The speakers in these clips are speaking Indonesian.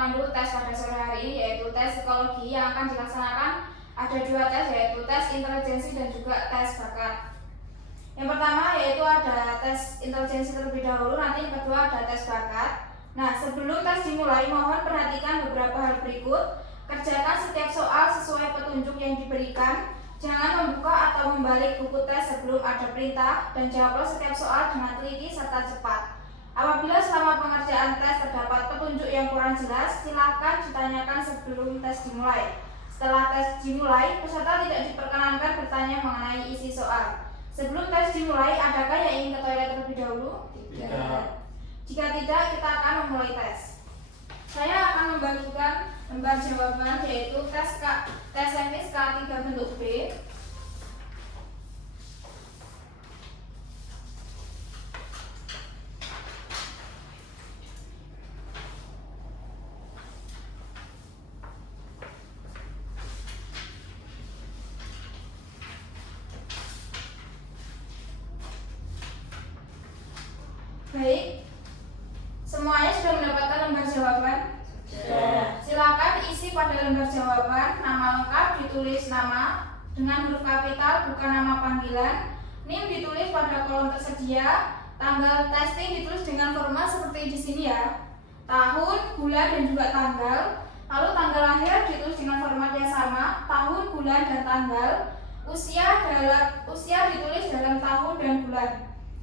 pemandu tes pada sore hari, yaitu tes psikologi yang akan dilaksanakan. Ada 2 tes, yaitu tes intelijensi dan juga tes bakat. Yang pertama yaitu ada tes intelijensi terlebih dahulu, nanti yang kedua ada tes bakat. Nah, sebelum tes dimulai, mohon perhatikan beberapa hal berikut. Kerjakan setiap soal sesuai petunjuk yang diberikan. Jangan membuka atau membalik buku tes sebelum ada perintah, dan jawablah setiap soal dengan teliti serta cepat. Apabila selama pengerjaan tes terdapat petunjuk yang kurang jelas, silakan ditanyakan sebelum tes dimulai. Setelah tes dimulai, peserta tidak diperkenankan bertanya mengenai isi soal. Sebelum tes dimulai, adakah yang ingin ke toilet terlebih dahulu? Tidak. Jika tidak, kita akan memulai tes. Saya akan membagikan lembar jawaban, yaitu tes teknis K3 bentuk B. Baik, semuanya sudah mendapatkan lembar jawaban? Sudah. Silakan isi pada lembar jawaban. Nama lengkap ditulis nama dengan huruf kapital, bukan nama panggilan. NIM ditulis pada kolom tersedia. Tanggal testing ditulis dengan format seperti di sini ya. Tahun, bulan, dan juga tanggal. Lalu tanggal lahir ditulis dengan format yang sama. Tahun, bulan, dan tanggal. Usia ditulis dalam tahun dan bulan.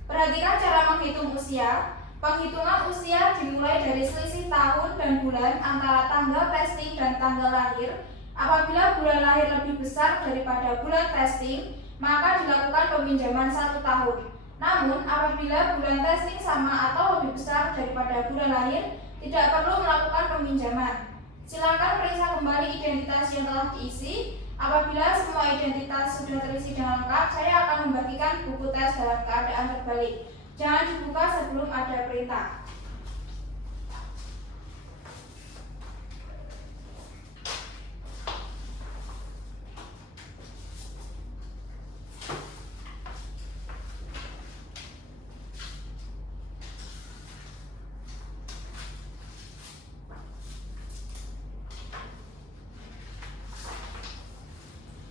Perhatikan cara menghitung usia. Penghitungan usia dimulai dari selisih tahun dan bulan antara tanggal testing dan tanggal lahir. Apabila bulan lahir lebih besar daripada bulan testing, maka dilakukan peminjaman 1 tahun. Namun, apabila bulan testing sama atau lebih besar daripada bulan lahir, tidak perlu melakukan peminjaman. Silakan periksa kembali identitas yang telah diisi. Apabila semua identitas sudah terisi dengan lengkap, saya akan membagikan buku tes dalam keadaan terbalik. Jangan dibuka sebelum ada perintah.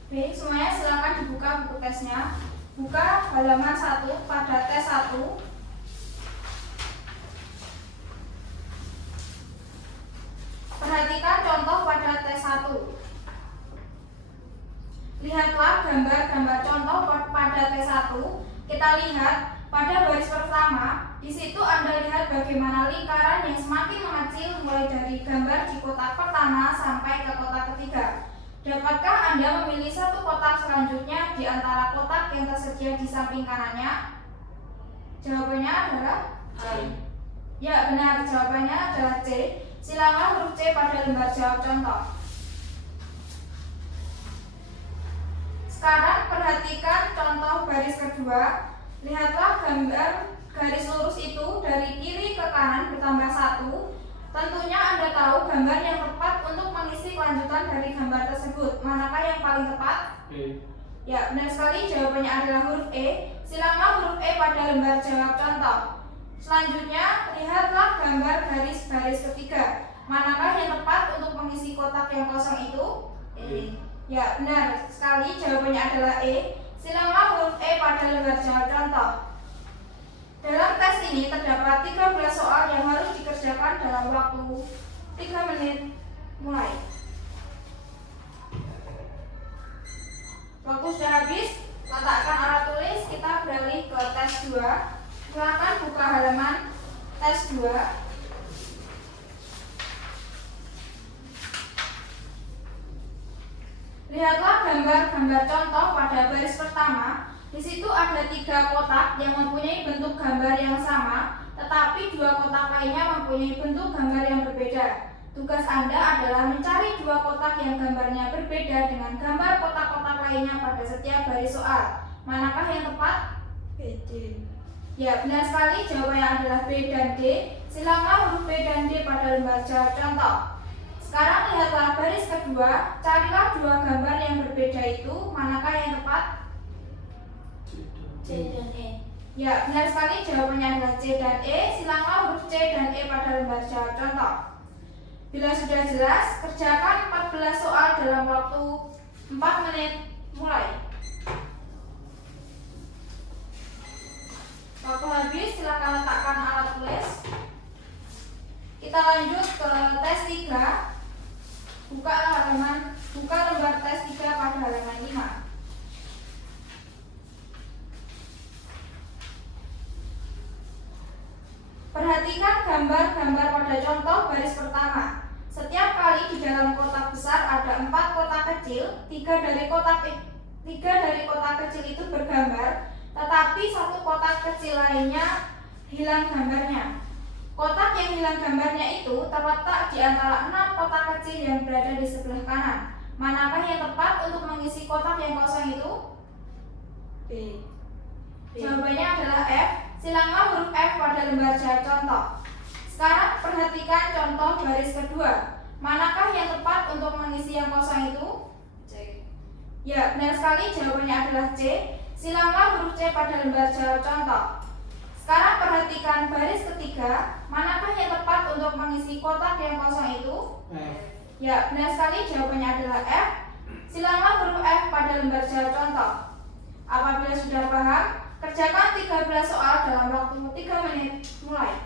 Baik, semuanya silakan dibuka buku tesnya. Buka halaman 1 pada tes 1. Perhatikan contoh pada tes 1. Lihatlah gambar-gambar contoh pada tes 1. Kita lihat pada baris pertama, di situ Anda lihat bagaimana lingkaran yang semakin mengecil mulai dari gambar di kotak pertama sampai ke kotak ketiga. Dapatkah Anda memilih satu kotak selanjutnya di antara kotak yang tersedia di samping kanannya? Jawabannya adalah C. Ya, benar, jawabannya adalah C. Silakan huruf C pada lembar jawab contoh. Sekarang perhatikan contoh baris kedua. Lihatlah gambar garis lurus itu dari kiri ke kanan bertambah 1. Tentunya Anda tahu gambar yang tepat untuk mengisi kelanjutan dari gambar tersebut. Manakah yang paling tepat? E. Ya, benar sekali, jawabannya adalah huruf E. Silakan huruf E pada lembar jawab contoh. Selanjutnya, lihatlah gambar garis baris ketiga. Manakah yang tepat untuk mengisi kotak yang kosong itu? E. Ya, benar sekali, jawabannya adalah E. Silakan huruf E pada lembar jawab contoh. Dalam tes ini terdapat 13 soal yang harus dikerjakan dalam waktu 3 menit. Mulai. Waktu sudah habis, letakkan alat tulis, kita beralih ke tes 2. Silakan buka halaman tes 2. Lihatlah gambar-gambar contoh pada baris pertama. Di situ ada 3 kotak yang mempunyai bentuk gambar yang sama, tetapi 2 kotak lainnya mempunyai bentuk gambar yang berbeda. Tugas Anda adalah mencari 2 kotak yang gambarnya berbeda dengan gambar kotak-kotak lainnya pada setiap baris soal. Manakah yang tepat? B, D. Ya, benar sekali, jawabannya adalah B dan D. Silakan huruf B dan D pada lembar jawab contoh. Sekarang lihatlah baris kedua, carilah 2 gambar yang berbeda itu. Manakah yang tepat? C dan E. Ya, benar sekali, jawabannya adalah C dan E. Silakan huruf C dan E pada lembar jawab contoh. Bila sudah jelas, kerjakan 14 soal dalam waktu 4 menit. Mulai. Waktu habis, silakan letakkan alat tulis. Kita lanjut ke tes 3. Buka lembar tes 3 pada halaman 5. Perhatikan gambar-gambar pada contoh baris pertama. Setiap kali di dalam kotak besar ada 4 kotak kecil, 3 dari kotak kecil itu bergambar, tetapi 1 kotak kecil lainnya hilang gambarnya. Kotak yang hilang gambarnya itu terletak di antara 6 kotak kecil yang berada di sebelah kanan. Manakah yang tepat untuk mengisi kotak yang kosong itu? B. Jawabannya adalah F. Silanglah huruf F pada lembar jawab contoh. Sekarang perhatikan contoh baris kedua. Manakah yang tepat untuk mengisi yang kosong itu? C. Ya, benar sekali, jawabannya adalah C. Silanglah huruf C pada lembar jawab contoh. Sekarang perhatikan baris ketiga. Manakah yang tepat untuk mengisi kotak yang kosong itu? F. Ya, benar sekali, jawabannya adalah F. Silanglah huruf F pada lembar jawab contoh. Apabila sudah paham, kerjakan 13 soal dalam waktu 3 menit. Mulai.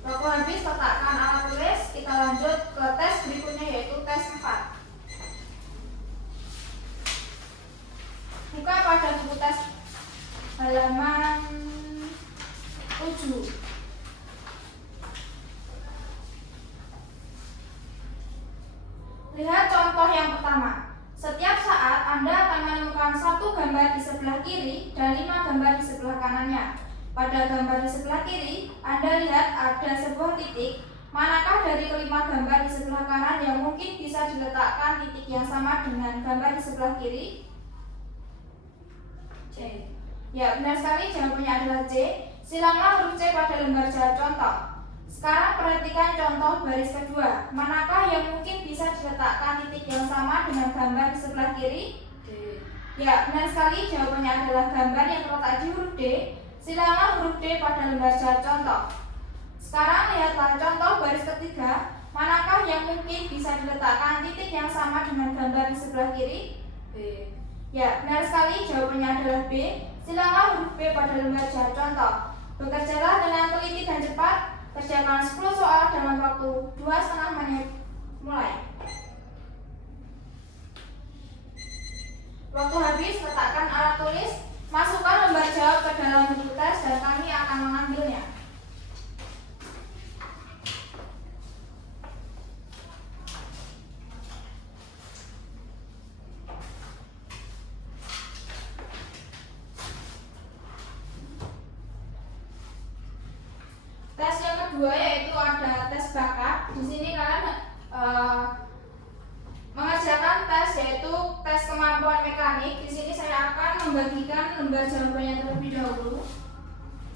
Waktu habis, letakkan alat tulis. Kita lanjut ke tes berikutnya, yaitu tes 4. Buka pada buku tes halaman 7. Lihat contoh yang pertama. Setiap saat Anda akan menemukan 1 gambar di sebelah kiri dan 5 gambar di sebelah kanannya. Pada gambar di sebelah kiri, Anda lihat ada sebuah titik. Manakah dari kelima gambar di sebelah kanan yang mungkin bisa diletakkan titik yang sama dengan gambar di sebelah kiri? C. Ya, benar sekali, jawabannya adalah C. Silanglah huruf C pada lembar jawab contoh. Sekarang perhatikan contoh baris kedua. Manakah yang mungkin bisa diletakkan titik yang sama dengan gambar di sebelah kiri? D. Ya, benar sekali, jawabannya adalah gambar yang terletak di huruf D. Silanglah huruf D pada lembar jawab contoh. Sekarang lihatlah contoh baris ketiga. Manakah yang mungkin bisa diletakkan titik yang sama dengan gambar di sebelah kiri? B. Ya, benar sekali, jawabannya adalah B. Silanglah huruf B pada lembar jawab contoh. Bekerjalah dengan teliti dan cepat. Kerjakan 10 soal dalam waktu 2,5 menit. Mulai. Waktu habis, letakkan alat tulis. Masukkan lembar jawab ke dalam buku tes dan kami akan mengambilnya. Tes yang kedua yaitu ada tes bakat. Di sini kalian mengerjakan tes yaitu tes kemampuan mekanik. Di sini saya akan membagikan lembar jawabannya terlebih dahulu.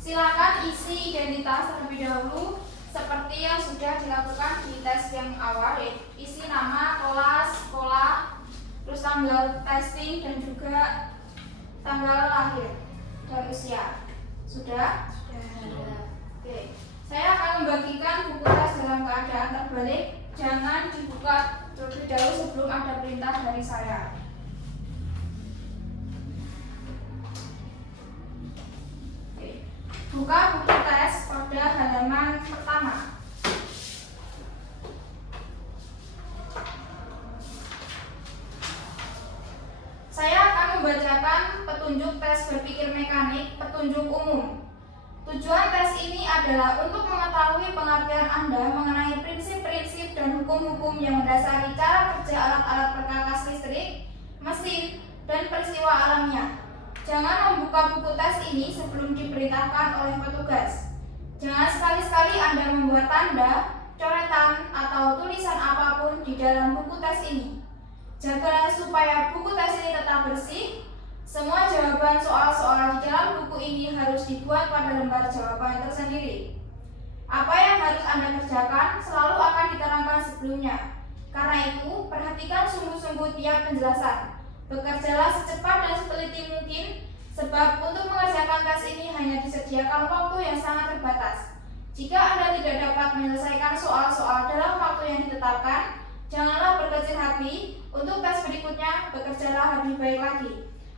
Silakan isi identitas terlebih dahulu seperti yang sudah dilakukan di tes yang awal, yaitu isi nama, kelas, sekolah, terus tanggal testing dan juga tanggal lahir dan usia. Sudah? Sudah. Oke. Saya akan membagikan buku tes dalam keadaan terbalik. Jangan dibuka terlebih dahulu sebelum ada perintah dari saya. Oke. Buka buku tes pada halaman pertama. Saya akan membacakan petunjuk tes berpikir mekanik, petunjuk umum. Tujuan tes ini adalah untuk mengetahui pengertian Anda mengenai prinsip-prinsip dan hukum-hukum yang mendasari cara kerja alat-alat perkakas listrik, mesin, dan peristiwa alamnya. Jangan membuka buku tes ini sebelum diperintahkan oleh petugas. Jangan sekali-sekali Anda membuat tanda, coretan, atau tulisan apapun di dalam buku tes ini. Jagalah supaya buku tes ini tetap bersih. Semua jawaban soal-soal di dalam buku ini harus dibuat pada lembar jawaban tersendiri. Apa yang harus Anda kerjakan selalu akan diterangkan sebelumnya. Karena itu, perhatikan sungguh-sungguh tiap penjelasan. Bekerjalah secepat dan seteliti mungkin, sebab untuk mengerjakan tes ini hanya disediakan waktu yang sangat terbatas. Jika Anda tidak dapat menyelesaikan soal-soal dalam waktu yang ditetapkan, janganlah berkecil hati. Untuk tes berikutnya, bekerjalah lebih baik lagi.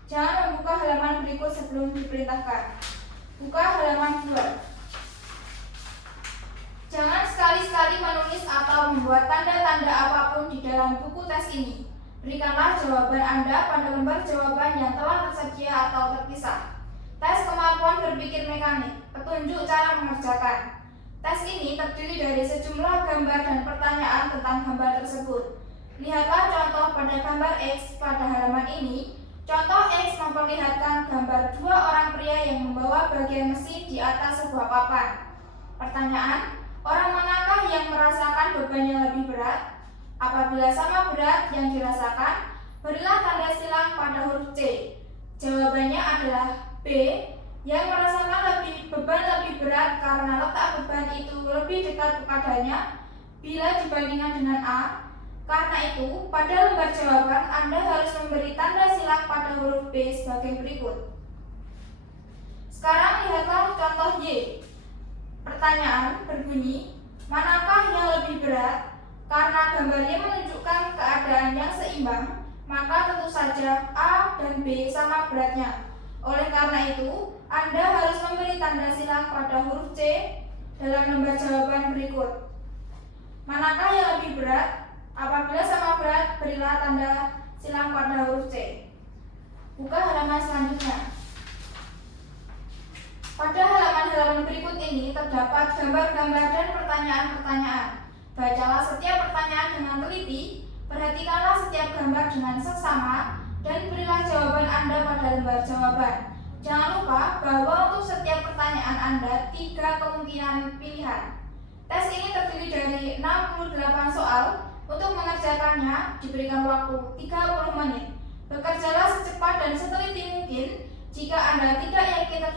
Jangan membuka halaman berikut sebelum diperintahkan. Buka halaman 2. Jangan sekali-sekali menulis atau membuat tanda-tanda apapun di dalam buku tes ini. Berikanlah jawaban Anda pada lembar jawaban yang telah tersedia atau terpisah. Tes kemampuan berpikir mekanik, petunjuk cara mengerjakan. Tes ini terdiri dari sejumlah gambar dan pertanyaan tentang gambar tersebut. Lihatlah contoh pada gambar X pada halaman ini. Contoh X memperlihatkan gambar dua orang pria yang membawa bagian mesin di atas sebuah papan. Pertanyaan, orang manakah yang merasakan beban yang lebih berat? Apabila sama berat yang dirasakan, berilah tanda silang pada huruf C. Jawabannya adalah B, yang merasakan beban lebih berat karena letak beban itu lebih dekat kepadanya bila dibandingkan dengan A. Karena itu, pada lembar jawaban Anda harus memberi tanda silang pada huruf B sebagai berikut. Sekarang lihatlah contoh Y. Pertanyaan berbunyi, manakah yang lebih berat? Karena gambarnya menunjukkan keadaan yang seimbang, maka tentu saja A dan B sama beratnya. Oleh karena itu, Anda harus memberi tanda silang pada huruf C dalam lembar jawaban berikut. Manakah yang lebih berat? Apabila sama berat, berilah tanda silang pada huruf C. Buka halaman selanjutnya. Pada halaman-halaman berikut ini terdapat gambar-gambar dan pertanyaan-pertanyaan. Bacalah setiap pertanyaan dengan teliti, perhatikanlah setiap gambar dengan seksama, dan berilah jawaban Anda pada lembar jawaban. Jangan lupa bahwa untuk setiap pertanyaan Anda 3 kemungkinan pilihan. Tes ini terdiri dari 68 soal. Untuk mengerjakannya diberikan waktu 30 menit. Bekerjalah secepat dan seteliti mungkin. Jika Anda tidak yakin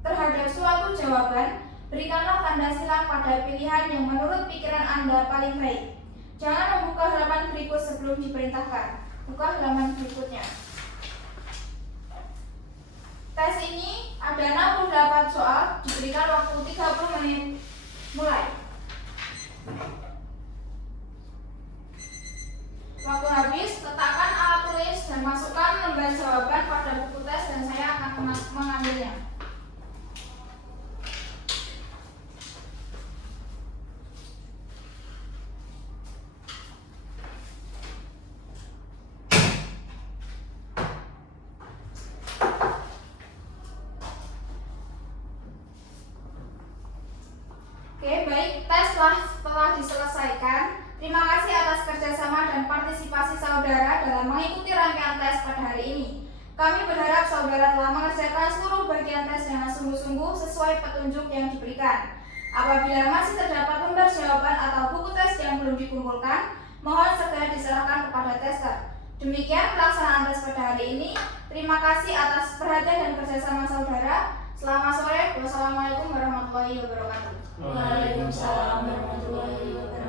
terhadap suatu jawaban, berikanlah tanda silang pada pilihan yang menurut pikiran Anda paling baik. Jangan membuka halaman berikut sebelum diperintahkan. Buka halaman berikutnya. Tes ini ada 68 soal, diberikan waktu 30 menit. Mulai. Waktu habis, letakkan alat tulis dan masukkan lembar jawaban pada buku tes dan saya akan mengambilnya. Oke, baik, tes telah diselesaikan. Terima kasih atas kerjasama dan partisipasi saudara dalam mengikuti rangkaian tes pada hari ini. Kami berharap saudara telah mengerjakan seluruh bagian tes dengan sungguh-sungguh sesuai petunjuk yang diberikan. Apabila masih terdapat lembar jawaban atau buku tes yang belum dikumpulkan, mohon segera diserahkan kepada tester. Demikian pelaksanaan tes pada hari ini. Terima kasih atas perhatian dan kerjasama saudara. Selamat sore. Wassalamualaikum warahmatullahi wabarakatuh. Waalaikumsalam warahmatullahi wabarakatuh.